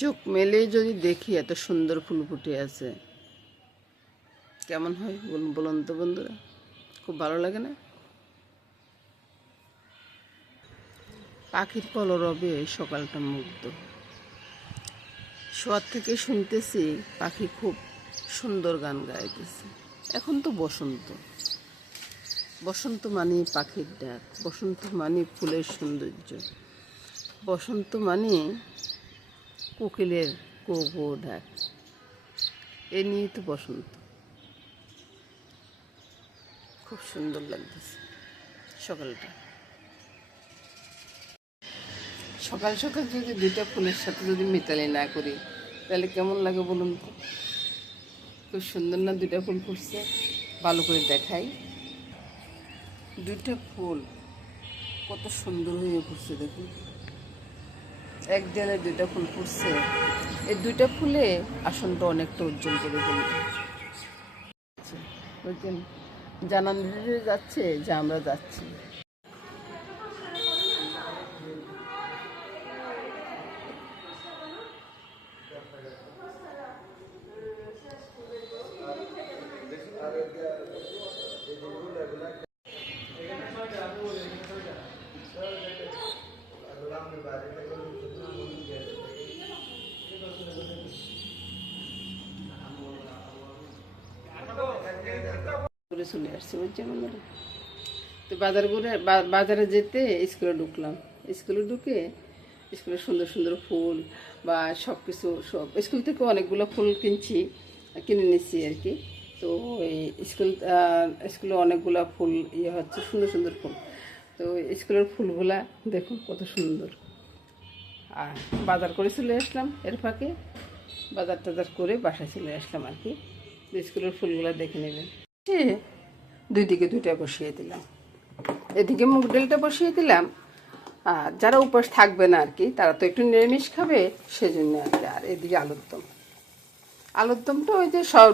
চোখ মেলে যদি দেখি এত সুন্দর ফুল ফুটে আছে, কেমন হয় বলুন তো বন্ধুরা? খুব ভালো লাগে না? পাখির কলরবে সকালটা মুগ্ধ। শোয়ার থেকে শুনতেছি পাখি খুব সুন্দর গান গাইতেছে। এখন তো বসন্ত, বসন্ত মানে পাখির ডাক, বসন্ত মানে ফুলের সৌন্দর্য, বসন্ত মানে কোকিলের কো কো ডাক। এ নিয়েই তো বসন্ত। খুব সুন্দর লাগতেছে সকালটা। সকাল সকাল যদি দুইটা ফুলের সাথে যদি মিতালি না করি তাহলে কেমন লাগে বলুন তো? খুব সুন্দর না দুইটা ফুল ফুটছে? ভালো করে দেখাই। দুইটা ফুল কত সুন্দর হয়ে ফুটছে দেখুন। এক দেয়ালে দুইটা ফুল ফুটছে। এই দুইটা ফুলে আসনটা অনেকটা উজ্জ্বল করে ফেলবে। বুঝলেন, জানান যাচ্ছে যে আমরা যাচ্ছি। করে চলে আসছে, বুঝছেন বন্ধুরা? তো বাজারে যেতে স্কুলে ঢুকলাম। স্কুলে ঢুকে স্কুলে সুন্দর সুন্দর ফুল বা সব কিছু, সব স্কুল থেকে অনেকগুলো ফুল কিনে নিচ্ছি আর কি। তো এই স্কুলে অনেকগুলো ফুল হচ্ছে, সুন্দর সুন্দর ফুল। তো স্কুলের ফুলগুলা দেখুন কত সুন্দর। আর বাজার করে চলে আসলাম, এর ফাঁকে বাজার টাজার করে বাসায় চলে আসলাম আর কি। স্কুলের ফুলগুলা দেখে নেবেন। দুই দিকে দুইটা বসিয়ে দিলাম, এদিকে মুগ ডালটা বসিয়ে দিলাম। আর যারা উপোস থাকবে না আর কি, তারা তো একটু নিরামিষ খাবে, সেজন্য আর কি। আর এদিকে আলুর দমটা ওই যে সব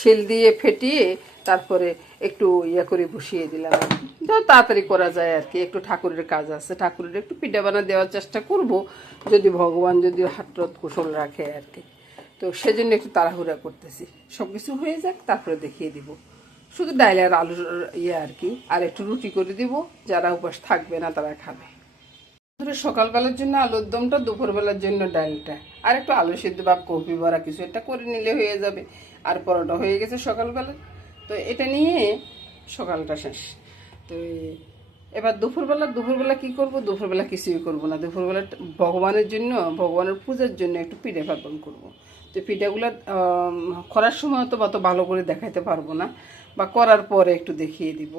শিল দিয়ে ফেটিয়ে তারপরে একটু করে বসিয়ে দিলাম আর কি। যত তাড়াতাড়ি করা যায় আর কি। একটু ঠাকুরের কাজ আছে, ঠাকুরের একটু পিঠা বানা দেওয়ার চেষ্টা করব, যদি ভগবান যদি হাতরত কুশল রাখে আর কি। তো সেজন্য একটু তাড়াহুড়া করতেছি, সব কিছু হয়ে যাক তারপরে দেখিয়ে দিব। শুধু ডাল আর আলুর আর কি, আর একটু রুটি করে দিব, যারা উপাস থাকবে না তারা খাবে। সকালবেলার জন্য আলুর দমটা, দুপুরবেলার জন্য ডালটা, আর একটু আলু সিদ্ধ বা কপি বড়া কিছু একটা করে নিলে হয়ে যাবে। আর পরোটা হয়ে গেছে সকালবেলা। তো এটা নিয়ে সকালটা শেষ। তো এবার দুপুরবেলা কি করব? দুপুরবেলা কিছুই করব না। দুপুরবেলা ভগবানের জন্য, ভগবানের পূজার জন্য একটু পিঠে পার্বণ করবো। তো পিঠাগুলো করার সময় তো অত ভালো করে দেখাইতে পারবো না, বা করার পরে একটু দেখিয়ে দিব,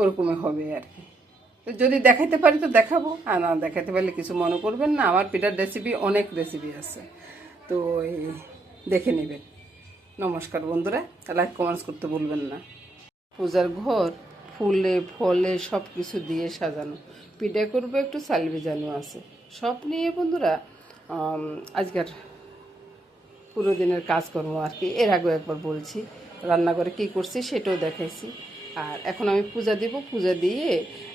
ওরকমই হবে আর কি। তো যদি দেখাইতে পারি তো দেখাবো, আর না দেখাইতে পারলে কিছু মনে করবেন না। আমার পিঠার রেসিপি, অনেক রেসিপি আছে, তো দেখে নেবেন। নমস্কার বন্ধুরা, লাইক কমেন্টস করতে ভুলবেন না। পূজার ঘর ফুলে ফলে সব কিছু দিয়ে সাজানো, পিঠা করবো, একটু চাল ভেজানো আছে, সব নিয়ে বন্ধুরা আজকের পুরো দিনের কাজকর্ম আর কি। এর আগেও একবার বলছি, রান্নাঘরে কী করছি সেটাও দেখাইছি। আর এখন আমি পূজা দিব, পূজা দিয়ে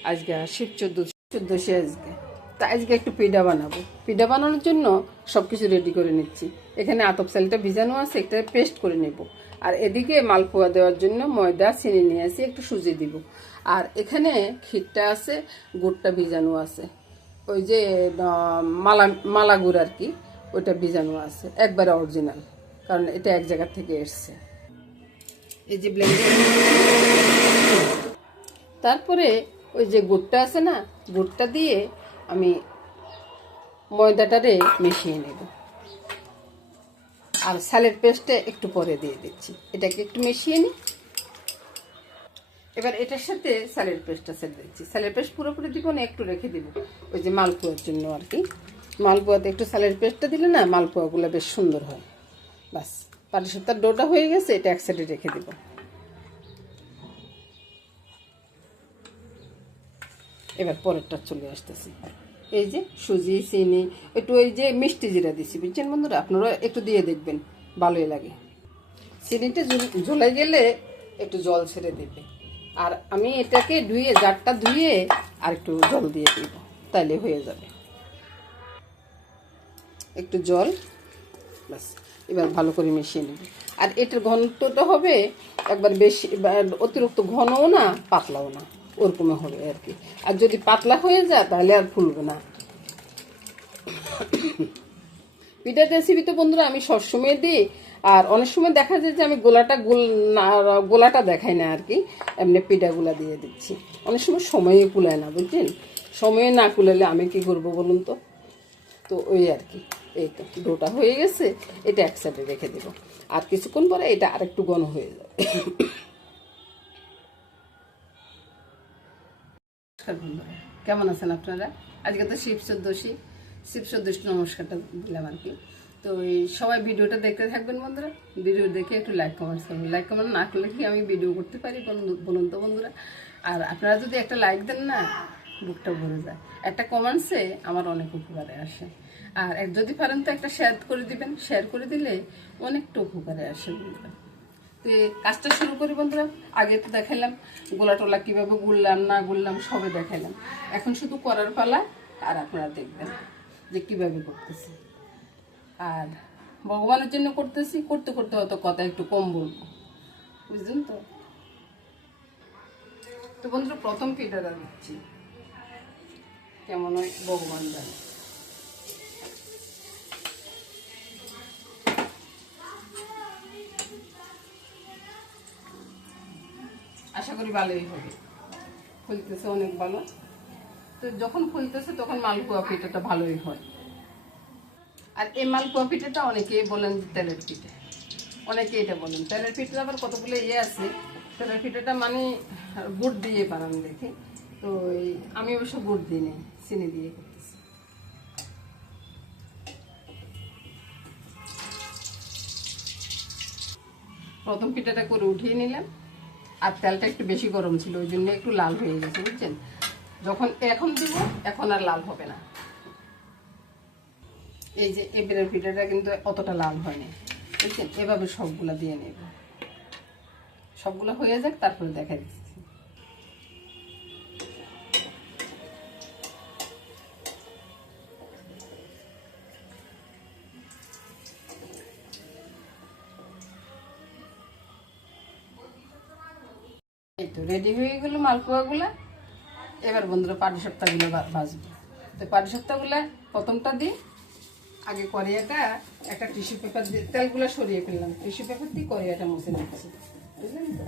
আজকে শিব চোদ্দোশী আজকে। তা আজকে একটু পিঠা বানাবো। পিঠা বানানোর জন্য সব কিছু রেডি করে নিচ্ছি। এখানে আতপ চালটা ভিজানো আছে, একটা পেস্ট করে নেব। আর এদিকে মালপোয়া দেওয়ার জন্য ময়দা, চিনি নিয়ে আসি, একটু সুজি দিব। আর এখানে ক্ষীরটা আছে, গুড়টা ভিজানো আছে, ওই যে মালা গুড় আর কি, ওইটা ভিজানো আছে, একবারে অরিজিনাল, কারণ এটা এক জায়গা থেকে এসছে। এই যে ব্লেন্ডার, তারপরে ওই যে গুড়টা আছে না, গুড়টা দিয়ে আমি ময়দাটারে মিশিয়ে নেব। আর সালের পেস্টটা একটু পরে দিয়ে দিচ্ছি, এটাকে একটু মিশিয়ে নিই। এবার এটার সাথে সালের পেস্টটা ছেড়ে দিচ্ছি। সালের পেস্ট পুরোপুরি দিব না, একটু রেখে দিব ওই যে মালপোয়ার জন্য আর কি। মালপোয়াতে একটু সালের পেস্টটা দিলে না মালপোয়াগুলো বেশ সুন্দর হয়। বাস, পাটিসাপটার ডোটা হয়ে গেছে, এটা এক সাইডে রেখে দিব। এবার পরেরটা চলে আসতেছি। এই যে সুজি, চিনি, একটু ওই যে মিষ্টি জিরা দিছি, বুঝছেন বন্ধুরা? আপনারা একটু দিয়ে দেখবেন, ভালোই লাগে। চিনিটা জ্বলে গেলে একটু জল ছেড়ে দেবে। আর আমি এটাকে ধুয়ে, জারটা ধুয়ে আর একটু জল দিয়ে দিব, তাইলে হয়ে যাবে। একটু জল, ব্যাস। এবার ভালো করে মিশিয়ে নেব। আর এটার ঘনত্বটা হবে একবার বেশি, অতিরিক্ত ঘনও না পাতলাও না, ওরকমই হবে আর কি। আর যদি পাতলা হয়ে যায় তাহলে আর ফুলবে না। পিঠার রেসিপি তো বন্ধুরা আমি সবসময় দিই, আর অনেক সময় দেখা যায় যে আমি গোলাটা দেখাই না আর কি, এমনি পিঠাগুলা দিয়ে দিচ্ছি। অনেক সময় সময়ে কুলায় না, বুঝছেন? সময়ে না কুলালে আমি কি করবো বলুন তো? তো ওই আর কি। এই তো ডোটা হয়ে গেছে, এটা এক সাইডে রেখে দেব। আর কিছুক্ষণ পরে এটা আরেকটু ঘন হয়ে যাবে। বন্ধুরা কেমন আছেন আপনারা? আজকে তো শিব চতুর্দশী নমস্কারটা দিলাম আর কি। তো এই সবাই ভিডিওটা দেখতে থাকবেন বন্ধুরা। ভিডিও দেখে একটু লাইক কমেন্টস করবেন। লাইক কমেন্ট না করলে কি আমি ভিডিও করতে পারি বলুন তো বন্ধুরা? আর আপনারা যদি একটা লাইক দেন না, বুকটা ভরে যায়। একটা কমেন্টসে আমার অনেক উপকারে আসে। আর যদি পারেন তো একটা শেয়ার করে দিবেন। শেয়ার করে দিলে অনেকটা উপকারে আসে বন্ধুরা। তো কাজটা শুরু করি বন্ধুরা। আগে তো দেখাইলাম গোলা টোলা কীভাবে গুললাম না গুললাম সবে দেখাইলাম। এখন শুধু করার পালা, আর আপনারা দেখবেন যে কীভাবে করতেছি। আর ভগবানের জন্য করতেছি, করতে করতে হয়তো কথা একটু কম বলবো, বুঝলেন তো? তো বন্ধুরা প্রথম পিঠাটা দিচ্ছি, কেমন হয় ভগবান জানে। আশা করি ভালোই হবে। ফুলতেছে অনেক ভালো। তো যখন ফুলতেছে তখন মালপোয়া পিঠাটা ভালোই হয়। আর এই মালপোয়া পিঠাটা অনেকেই বলেন তেলের পিঠা, অনেকে এটা বলেন তেলের পিঠা। আবার কতগুলো আছে তেলের পিঠাটা মানে গুড় দিয়ে বানান দেখি। তো আমি অবশ্য গুড় দিই নি, চিনি দিয়ে করতেছি। প্রথম পিঠাটা করে উঠিয়ে নিলাম। আর তেলটা একটু বেশি গরম ছিল, ওই জন্য একটু লাল হয়ে গেছে, বুঝছেন? যখন এখন দিব এখন আর লাল হবে না। এই যে এবারের পিঠাটা কিন্তু অতটা লাল হয়নি, বুঝছেন? এভাবে সবগুলা দিয়ে নেব। সবগুলো হয়ে যাক, তারপরে দেখা দিচ্ছি। এই তো রেডি হয়ে গেল মালপোয়াগুলা। এবার বন্ধুরা পাটিসাপটাগুলো ভাজবো। তো পাটিসাপটাগুলো প্রথমটা দিই আগে কড়াইটা একটা টিস্যু পেপার দিয়ে তেলগুলো সরিয়ে ফেললাম। টিস্যু পেপার দিয়ে কড়াইটা মুছে নিচ্ছি, বুঝলেন তো?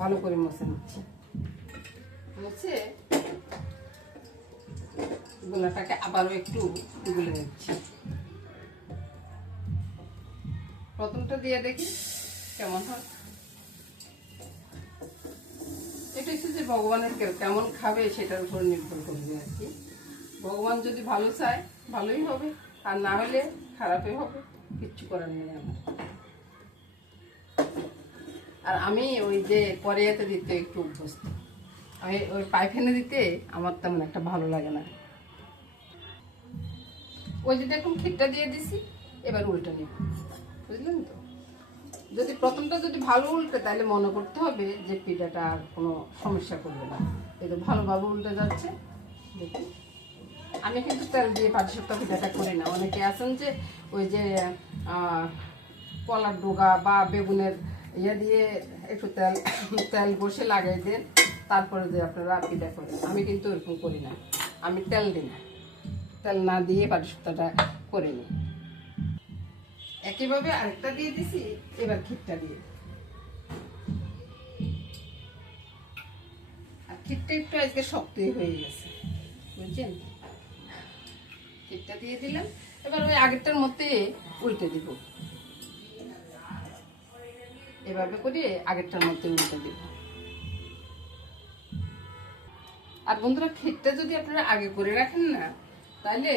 ভালো করে মুছে নিচ্ছি। মুছে গোলাটাকে আবারও একটু গুলে নিচ্ছি। প্রথমটা দিয়ে দেখি কেমন হয়। এটা হচ্ছে যে ভগবানের কেমন খাবে সেটার উপর নির্ভর করবে আর কি। ভগবান যদি ভালো চায় ভালোই হবে, আর না হলে খারাপই হবে, কিচ্ছু করার নেই আমার। আর আমি ওই যে কড়াইতে দিতে একটু অভ্যস্ত। আমি ওই পাইখানে দিতে আমার তেমন একটা ভালো লাগে না। ওই যে দেখুন ক্ষীরটা দিয়ে দিছি, এবার উল্টে নিব, বুঝলেন তো? যদি প্রথমটা যদি ভালো উল্টে তাহলে মনে করতে হবে যে পিঠাটা আর কোনো সমস্যা করবে না। এই তো ভালোভাবে উল্টে যাচ্ছে, দেখুন। আমি কিন্তু তেল দিয়ে পাটিসাপটা পিঠাটা করি না। অনেকে আছেন যে ওই যে কলার ডোগা বা বেগুনের ইয়ে দিয়ে একটু তেল বসে লাগাই দেন, তারপরে যে আপনারা পিঠা করেন। আমি কিন্তু এরকম করি না, আমি তেল দিই না। তেল না দিয়ে পাটিসাপটাটা করে নিই। একইভাবে আরেকটা দিয়ে দিছি, এবার ক্ষীরটা দিয়ে। আর ক্ষীরটা একটু আজকে শক্তই হয়ে গেছে, বুঝছেন? ক্ষীরটা দিয়ে দিলাম। এবার ওই আগেরটার মধ্যে উল্টে দিব, এভাবে করে আগেরটার মধ্যে উল্টে দিব। আর বন্ধুরা ক্ষীরটা যদি আপনারা আগে করে রাখেন না, তাহলে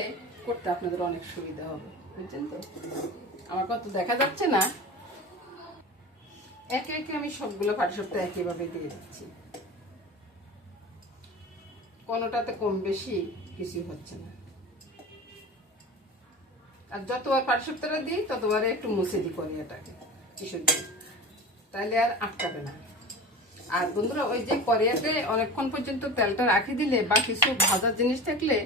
করতে আপনাদের অনেক সুবিধা হবে, বুঝছেন তো? আমার কত দেখা যাচ্ছে না। একে একে আমি সবগুলো পাটিসাপটা একইভাবে দিয়ে দিচ্ছি। কোনোটাতে কম বেশি কিছু হচ্ছে না। আর যতবার পাটিসাপটাটা দিই ততবারে একটু মুছে দিই কড়াইটাকে কিছু দিই, তাহলে আর আটকাবে না। আর বন্ধুরা ওই যে কড়াইতে অনেকক্ষণ পর্যন্ত তেলটা রাখি দিলে বা কিছু ভাজার জিনিস থাকলে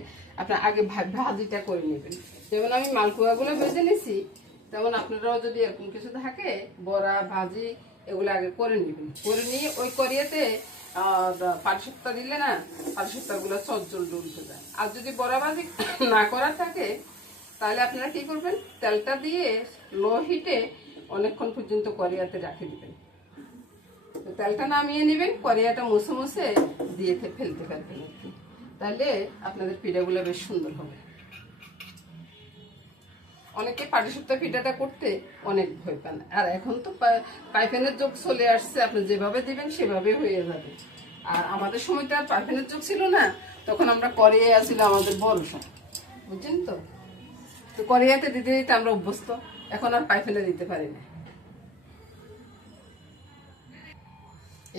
আপনার আগে ভাজিটা করে নেবেন, যেমন আমি মালপোয়াগুলো ভেজে নিছি, তেমন আপনারাও যদি এরকম কিছু থাকে বড়া ভাজি এগুলো আগে করে নেবেন। করে নিয়ে ওই করিয়াতে পাটিসাপটা দিলে না পাটিসাপটাগুলো চঞ্চল উঠে যায়। আর যদি বড়া ভাজি না করার থাকে তাহলে আপনারা কি করবেন, তেলটা দিয়ে লো হিটে অনেকক্ষণ পর্যন্ত করিয়াতে রাখে দিবেন। তেলটা নামিয়ে নেবেন, করিয়াটা মুছে মুছে দিয়ে ফেলতে পারবেন আর কি। তাহলে আপনাদের পিঠাগুলো বেশ সুন্দর হবে। অনেকে পাটিসাপটা পিঠাটা করতে অনেক ভয় পান, আর এখন তো পাইপেনের যুগ চলে আসছে, আপনি যেভাবে দিবেন সেভাবে হয়ে যাবে। আর আমাদের সময় তো আর পাইপেনের যুগ ছিল না, তখন আমরা করিয়ে আসছিল আমাদের বড় সব, বুঝছেন তো। তো করিয়াতে দিতে দিতে আমরা অভ্যস্ত, এখন আর পাইপেনে দিতে পারি না।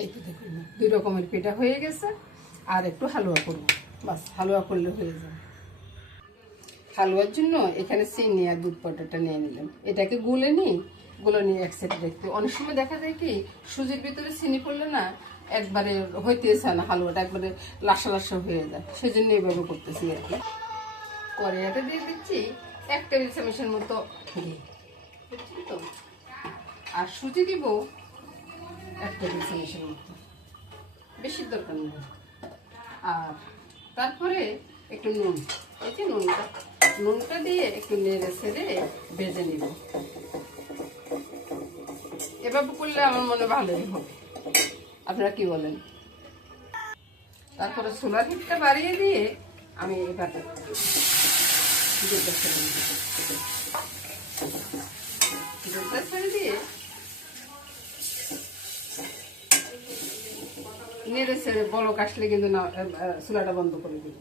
এই তো দেখুন 2 রকমের পিঠা হয়ে গেছে, আর একটু হালুয়া করবো, বাস হালুয়া করলে হয়ে যাবে। হালুয়ার জন্য এখানে চিনি আর দুধ পাউডারটা নিয়ে নিলাম, এটাকে গুলে নিয়ে এক সাইডে রাখতে। অনেক সময় দেখা যায় কি সুজির ভিতরে চিনি পড়লে না একবারে হইতে চায় না, হালুয়াটা একবারে লাসা লাসা হয়ে যায়, সেজন্য এইভাবে করতেছি আর কি। কড়াইতে দিয়ে দিচ্ছি 1 টেবিল চামচের মতো ঘি, বুঝছেন তো। আর সুজি দিব 1 টেবিল চামচের মতো, বেশি দরকার নেই। আর তারপরে একটু নুন, এই যে নুনটা দিয়ে একটু নেড়ে ছেড়ে ভেজে নিব। এভাবে করলে আমার মনে ভালোই হবে, আপনারা কি বলেন। তারপরে চুলার হিটটা বাড়িয়ে দিয়ে আমি এবার দুধটা ছেড়ে দিই। দুধটা ছেড়ে দিয়ে নেড়ে ছেড়ে বলক আসলে কিন্তু না চুলাটা বন্ধ করে দিই।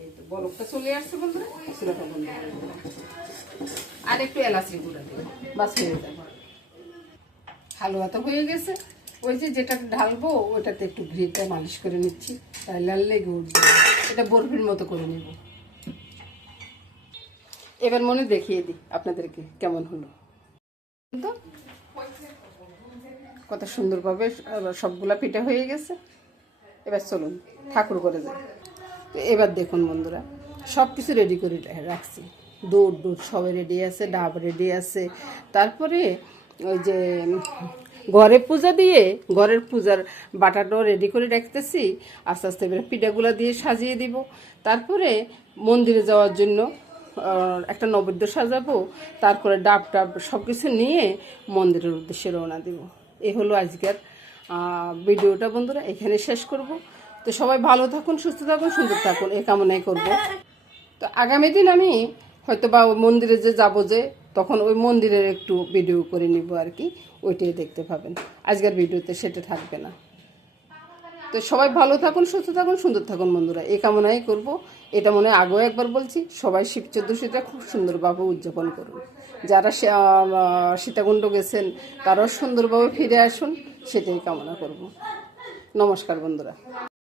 এই তো বলকটা চলে আসছে বন্ধুরা, চুলাটা বন্ধ করে দিলাম। আর একটু এলাচি গুঁড়া দিই, বাস হয়ে যাবে। হালুয়া তো হয়ে গেছে, ওই যে যেটা ঢালবো ওইটাতে একটু ঘিটা মালিশ করে নিচ্ছি, তাই লাল লেগে উঠবে। এটা বরফির মতো করে নেব। এবার মনে দেখিয়ে দিই আপনাদেরকে কেমন হলো। তো কত সুন্দরভাবে সবগুলা পিঠা হয়ে গেছে। এবার চলুন ঠাকুর করে যাই। তো এবার দেখুন বন্ধুরা, সব কিছু রেডি করে রাখছি, দুধ সবাই রেডি আছে, ডাব রেডি আছে। তারপরে ওই যে ঘরে পূজা দিয়ে ঘরের পূজার বাটাটাও রেডি করে রাখতেছি। আস্তে আস্তে এবার পিঠাগুলা দিয়ে সাজিয়ে দিব। তারপরে মন্দিরে যাওয়ার জন্য একটা নৈবেদ্য সাজাবো, তারপরে ডাব সব কিছু নিয়ে মন্দিরের উদ্দেশ্যে রওনা দিব। এই হলো আজকের ভিডিওটা বন্ধুরা, এখানে শেষ করব। তো সবাই ভালো থাকুন, সুস্থ থাকুন, সুন্দর থাকুন, এই কামনাই করব। তো আগামী দিন আমি হয়তো বা মন্দিরে যে যাবো, যে তখন ওই মন্দিরের একটু ভিডিও করে নিব আর কি, ওইটাই দেখতে পাবেন। আজকের ভিডিওতে সেটা থাকবে না। তো সবাই ভালো থাকুন, সুস্থ থাকুন, সুন্দর থাকুন বন্ধুরা, এই কামনাই করব। এটা মনে আগেও একবার বলছি, সবাই শিব চতুর্দশীটা খুব সুন্দরভাবে উদযাপন করুন। যারা সীতাকুণ্ড গেছেন তারাও সুন্দরভাবে ফিরে আসুন, সেটাই কামনা করব। নমস্কার বন্ধুরা।